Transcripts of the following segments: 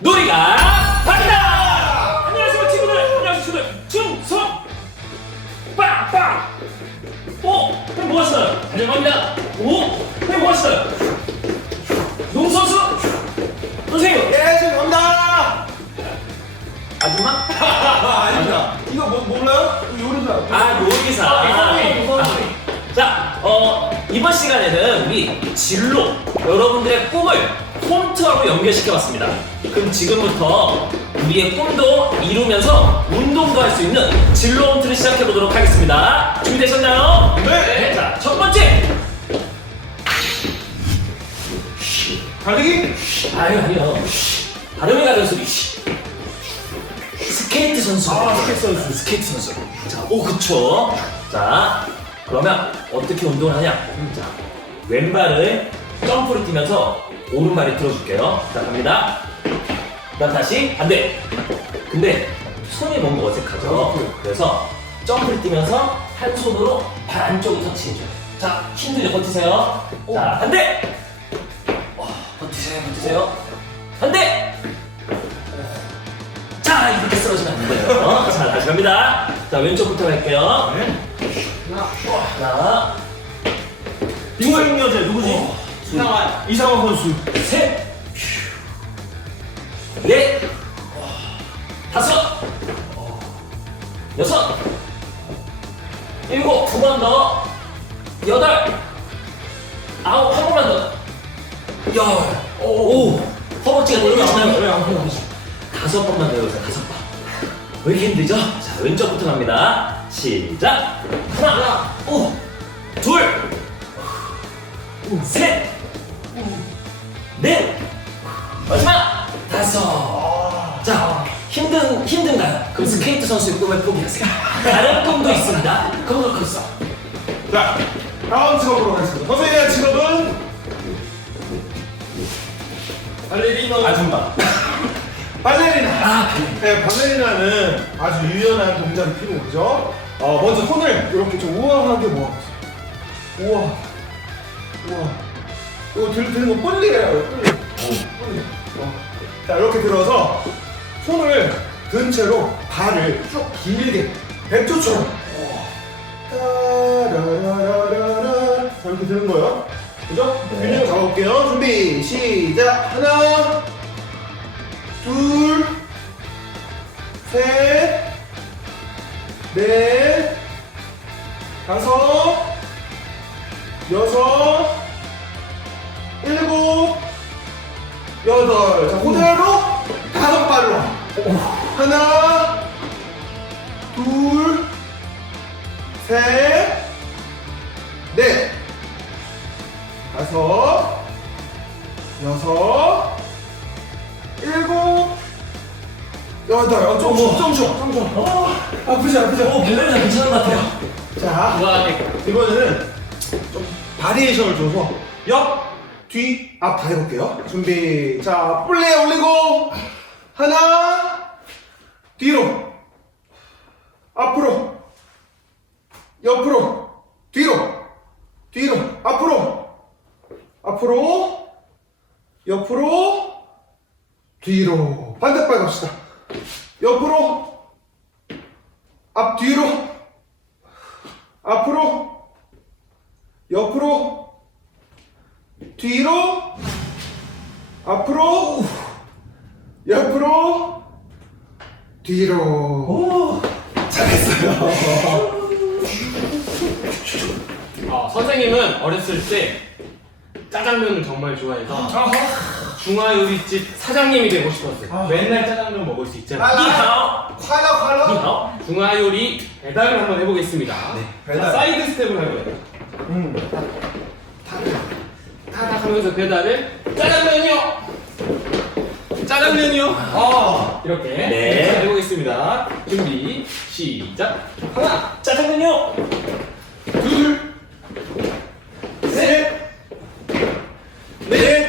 놀이가 갑니다! 안녕하세요 친구들! 안녕하세요 친구들! 충성! 빵빵! 오! 형뭐 하시나요? 안녕합니다! 오! 형뭐 하시나요? 농선수? 선생님! 예, 지금 갑니다. 아줌마? 아, 아닙니다. 이거 뭐, 몰라요? 요리사. 아 요리사 이성민, 이성민. 자 어, 이번 시간에는 우리 진로 여러분들의 꿈을 홈트하고 연결시켜봤습니다 그럼 지금부터 우리의 꿈도 이루면서 운동도 할 수 있는 진로 홈트를 시작해 보도록 하겠습니다. 준비되셨나요? 네. 자 첫 번째. 달리기? 아유 아니요. 발음이 가는 소리. 스케이트 선수. 아, 스케이트 선수. 스케이트 선수. 자 오 그쵸? 자 그러면 어떻게 운동을 하냐? 자 왼발을 점프를 뛰면서 오른발을 들어줄게요. 자 갑니다 그다음 다시 반대 근데 손이 뭔가 어색하죠 그래서 점프를 뛰면서 한 손으로 발 안쪽을 터치해줘요 자 힘들게 버티세요 자 반대 와, 버티세요, 버티세요. 반대! 자, 이렇게 쓰러지면 안 돼요. 자, 다시 갑니다. 자, 왼쪽부터 갈게요. 자, 이소영 여자 누구지? 어. 이상환. 이상환 선수. 셋, 넷, 다섯, 여섯, 일곱, 두 번 더, 여덟, 아홉, 한 번만 더, 열, 오, 허벅지가 내려가시나요? 다섯 번만 더 해보세요. 다섯 번. 왜 이렇게 힘들죠? 자, 왼쪽부터 갑니다. 시작. 하나, 오, 둘, 셋, 넷, 마지막 다섯. 자, 힘든 힘든가요? 그럼 스케이트 선수의 꿈을 포기하세요. 다른 꿈도 있습니다. 있어. 자, 다음 직업으로 가겠습니다. 선생님의 직업은 발레리노 아줌마. 발레리나. 아, 네, 발레리나는 아주 유연한 동작이 필요하죠. 어, 먼저 손을 이렇게 좀 우아하게 모아보세요. 우아, 우아. 이거 들, 드는 거 뿔리예요, 뿔리. 뿔리. 어. 자, 이렇게 들어서 손을 든 채로 발을 쭉 길게 백조처럼. 자, 이렇게 드는 거예요. 그죠? 네. 균형 잡아볼게요. 준비, 시작. 하나, 둘, 셋, 넷, 다섯, 여섯, 여덟. 자, 그대로 다섯 발로. 하나, 둘, 셋, 넷, 다섯, 여섯, 일곱, 여덟. 어, 좀 쉬어, 좀 쉬어. 어, 아프지, 아프지. 오, 발레리나 괜찮은 것 같아요. 자, 이번에는 좀 바리에이션을 줘서 옆, 뒤, 앞 다 해볼게요. 준비. 자, 뿔레 올리고. 하나, 뒤로, 앞으로, 옆으로, 뒤로, 뒤로, 앞으로, 앞으로, 옆으로, 뒤로. 반대발 갑시다. 옆으로, 앞 뒤로. 앞으로. 옆으로 뒤로 앞으로 옆으로 뒤로. 오, 잘했어요. 어, 선생님은 어렸을 때 짜장면을 정말 좋아해서 아. 중화요리집 사장님이 되고 싶었어요. 아. 맨날 짜장면 먹을 수 있잖아요. 니하오 콰라 콰라. 니하오. 중화요리 배달을 한번 해보겠습니다. 네, 자, 배달. 사이드 스텝을 할 거예요. 음. 타닥 하면서 배달을 짜장면이요! 짜장면이요! 아 이렇게 네. 자, 해보겠습니다. 준비, 시작! 하나, 짜장면요. 둘, 셋, 넷,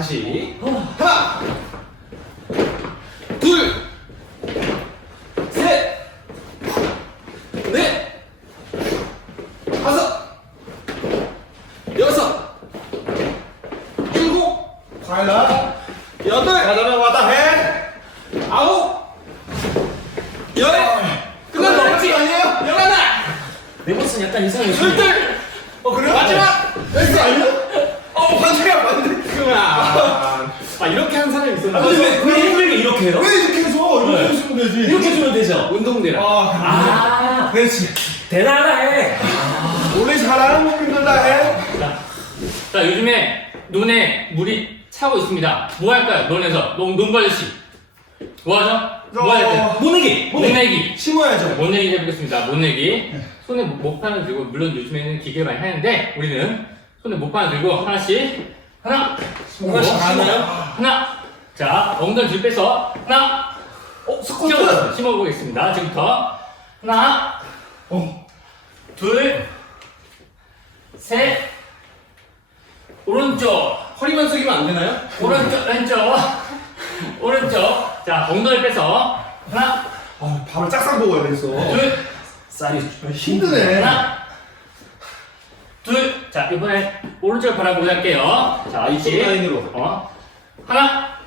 다시. 하나 둘셋넷 다섯 여섯 일곱 과일라 여덟 약간 이상해. 절대. 어 그래요? 마지막. 여기 아니야? 어. 아 이렇게 한 사람이 아, 있었나? 근데 왜, 왜 힘들게 이렇게 해요? 왜 이렇게 해서 이렇게 네. 해주면 되지? 이렇게 주면 되죠? 운동되라. 아, 아, 그렇지. 대단하네. 우리 잘하는 분들다 해. 자 요즘에 논에 물이 차고 있습니다. 뭐 할까요? 논에서 농 농부 아저씨. 뭐 하죠? 뭐 해야 돼? 모내기. 못 내기. 심어야죠. 못 내기 해보겠습니다. 못 내기. 손에 목판을 들고 물론 요즘에는 기계 많이 하는데 우리는 손에 목판을 들고 하나씩 하나. 하나씩 하나요? 하나. 자 엉덩이 뒤 빼서 하나. 어 심어 심어보겠습니다. 지금부터 하나. 어. 둘, 셋, 오른쪽, 허리만 숙이면 안 되나요? 오른쪽, 왼쪽, 오른쪽. 자, 엉덩이 빼서 하나, 아, 밥을 짝상 먹어야 돼서. 둘, 쌀이 힘드네. 하나, 둘. 자, 이번에 오른쪽 바라보고 할게요. 자, 이치. 라인으로. 어, 하나,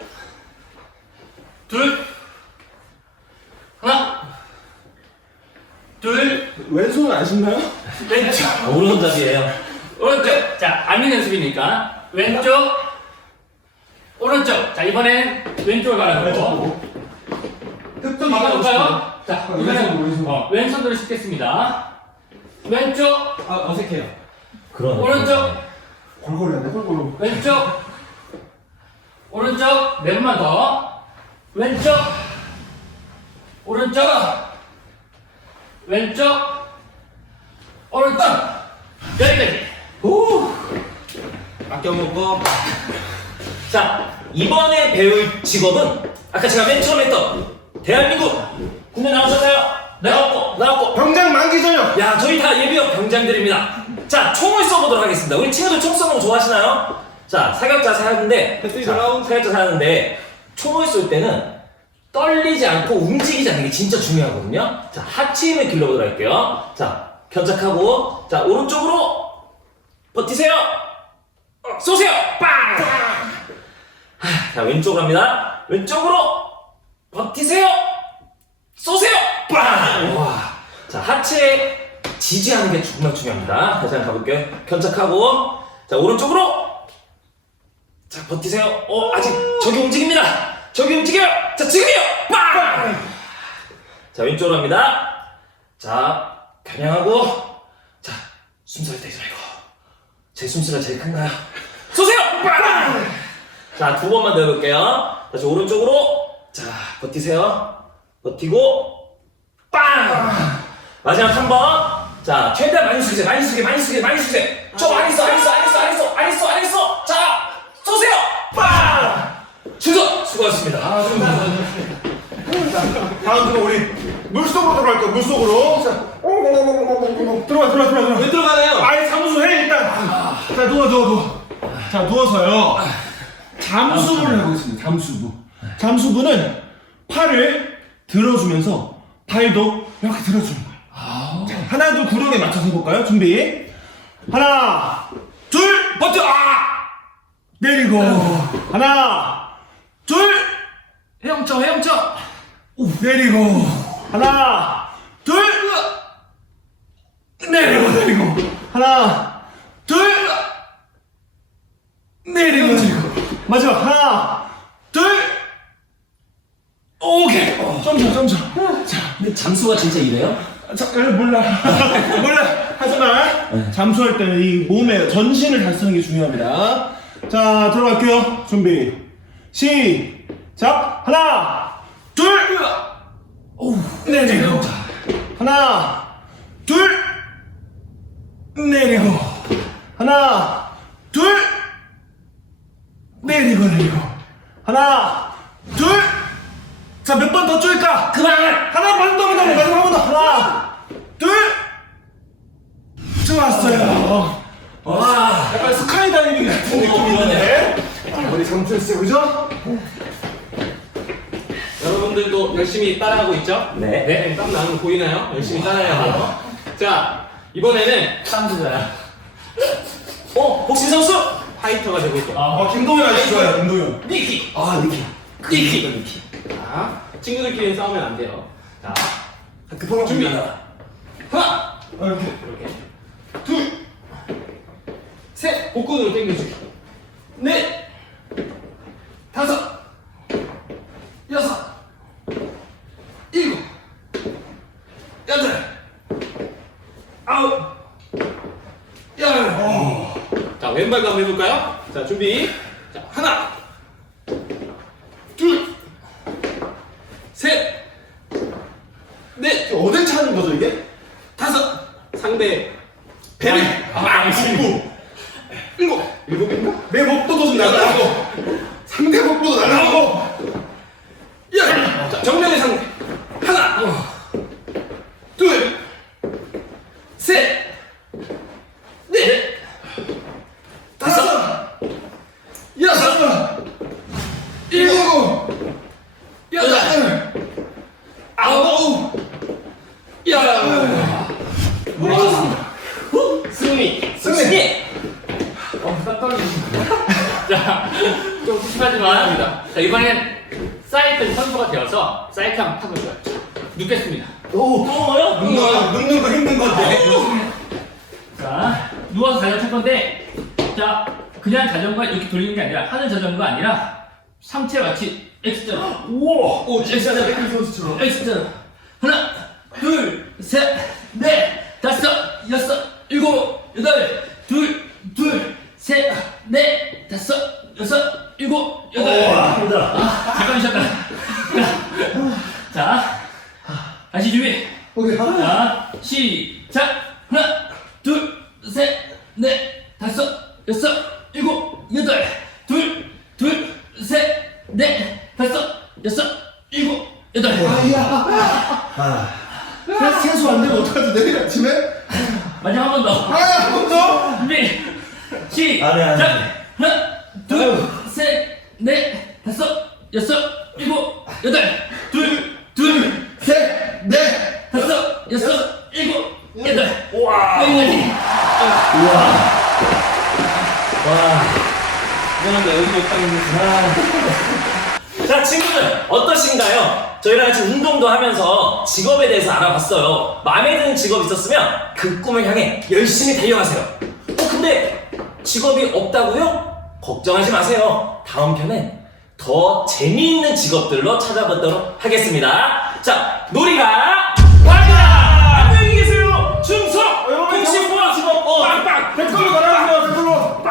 둘, 하나, 둘, 왼손은 안 신나요? 왼쪽. 오른손잡이에요. 오른쪽. 자, 안면 연습이니까 왼쪽, 오른쪽. 자, 이번엔 왼쪽을 왼쪽 바라보고. 보고. 또 바꿔볼까요? 자, 왼손, 이번엔 왼손. 어, 왼손으로 씻겠습니다. 왼쪽, 아 어색해요. 그런. 오른쪽, 골고루 하네 골고루. 왼쪽, 오른쪽. 네 번만 더. 왼쪽, 오른쪽, 왼쪽, 오른쪽. 여기까지. 오. 아껴 먹고. 자, 이번에 배울 직업은 아까 제가 맨 처음 했던 대한민국 군대 나오셨나요? 나왔고, 나왔고. 병장 만기 전역. 야, 저희 다 예비역 병장들입니다. 자, 총을 써보도록 하겠습니다. 우리 친구들 총 쏘는 거 좋아하시나요? 자, 사격자세 하는데, 배터리 자, 사격자세 하는데, 총을 쏠 때는 떨리지 않고 움직이지 않는 게 진짜 중요하거든요. 자, 하체 힘을 길러보도록 할게요. 자, 견착하고, 자, 오른쪽으로 버티세요. 어, 쏘세요. 빵! 하, 자, 왼쪽으로 합니다. 왼쪽으로 버티세요. 쏘세요. 빵! 와. 자, 하체 지지하는 게 정말 중요합니다. 다시 한번 가볼게요. 견착하고, 자, 오른쪽으로. 자, 버티세요. 어, 아직 저기 움직입니다. 저기 움직여요. 자, 지금이요. 빵! 자, 왼쪽으로 합니다. 자, 겨냥하고, 자, 숨소리 떼지 말고. 제 숨소리가 제일 큰가요? 쏘세요! 빵! 자, 두 번만 더 해볼게요. 다시 오른쪽으로. 자, 버티세요. 버티고, 빵! 마지막 한 번. 자, 최대한 많이 숙이세요. 많이 숙여, 많이 숙여, 많이 숙여. 저 많이 써, 많이 써, 많이 써, 많이 써, 많이 써, 많이 써. 자, 쏘세요! 빵! 충성! 수고하셨습니다. 다음 주는 우리 물속으로 들어갈 거야 물속으로. 자, 어, 들어가 들어가 들어가 들어가. 왜 들어가나요? 아예 잠수 해 일단. 자 누워 누워 누워. 자 누워서요. 잠수부를 해보겠습니다. 잠수부. 잠수부는 팔을 들어주면서 발도 이렇게 들어주는 거예요. 자, 하나 둘 구령에 맞춰서 해볼까요? 준비. 하나 둘 버텨. 아! 내리고. 하나 둘. 헤엄쳐, 헤엄쳐. 내리고. 하나 둘. 내리고 내리고. 하나 둘. 내리고 내리고. 마지막. 하나 둘. 오케이. 점점 점점 자, 근데 잠수가 진짜 이래요? 자 에, 몰라. 몰라. 하지만 잠수할 때는 이 몸에 전신을 다 쓰는 게 중요합니다. 자 들어갈게요. 준비. 시작. 하나 둘. 오, 내리고 하나 둘. 내리고 하나 둘. 내리고 내리고 하나 둘 자 몇 번 더 줄까? 그만! 하나 번더 번더 마지막 한 번 더. 하나 둘 좋았어요 와. 약간 스카이 다이빙 같은 느낌인데 우리 잠수했어요 그죠? 여러분들도 열심히 따라하고 있죠? 네. 네, 땀 나는 거 보이나요? 열심히 따라야 돼요. 자, 이번에는 땀 주잖아. 어, 복싱 선수? 파이터가 되고 있고. 아, 김동현 아저씨 좋아요, 김동현. 니키! 아 니키 니키! 니키 자, 친구들끼리 싸우면 안 돼요. 자, 급하게 준비. 준비하라. 하나! 아, 이렇게. 이렇게. 복근으로 당겨주기. 넷! 다섯! 여섯! 일곱! 여덟! 아홉! 열! 자, 왼발도 한번 해볼까요? 자, 준비. 자, 하나! 둘! 셋! 넷! 어딜 차는 거죠, 이게? 다섯! 상대 배를 망치고 일곱인가? 내 목도 도 좀 날라가고, 상대 목도도 날라가고. 열! 자, 정면의 상대 하나! 둘! 셋! 넷! 다섯, 여섯! 여섯, 일곱! 일곱, 여덟! 여덟, 아홉! 열! 멋졌습니다 승리! 승리! 어, 딱 떨어지신다. 자, 좀 찝찝하지만, 자, 이번엔 사이클 선수가 되어서 사이클 한번 타보죠. 오, 또요? 눕는, 거 힘든 건데. 자, 누워서 자전거 탈 건데, 자, 그냥 자전거 이렇게 돌리는 게 아니라, 하는 자전거가 아니라, 상체와 같이 X자. 우와! 오, X자. 백일 선수처럼. X자. 하나, 둘, 셋, 넷, 다섯, 여섯, 일곱, 여덟, 둘, 둘, 셋, 넷, 다섯, 여섯, 일곱, 여덟. 와 힘들어 아, 잠깐 쉬었다. 자, 다시 준비. 오케이, 하나. 자, 시작! 하나, 둘, 셋, 넷, 다섯, 여섯, 일곱, 여덟, 둘, 둘, 셋, 넷, 다섯, 여섯, 일곱, 여덟. 아, 세- 세수 안 되면 어떡하지, 내일 아침에? 마지막 한 번 더. 아, 한번 더! 준비, 시작! 안 해, 안 해. 하나, 둘, 셋, 넷, 다섯, 여섯, 일곱, 여덟, 둘, 둘, 셋, 넷, 다섯, 여섯, 일곱, 여덟. 우와 여기까지. 우와 와 여기 못 가겠네. 자 친구들 어떠신가요? 저희랑 같이 운동도 하면서 직업에 대해서 알아봤어요 마음에 드는 직업 있었으면 그 꿈을 향해 열심히 달려가세요 어 근데 직업이 없다고요? 걱정하지 마세요 다음 편엔 더 재미있는 직업들로 찾아보도록 하겠습니다 자 놀이가 빵빵! 댓글로 달아주세요, 댓글로!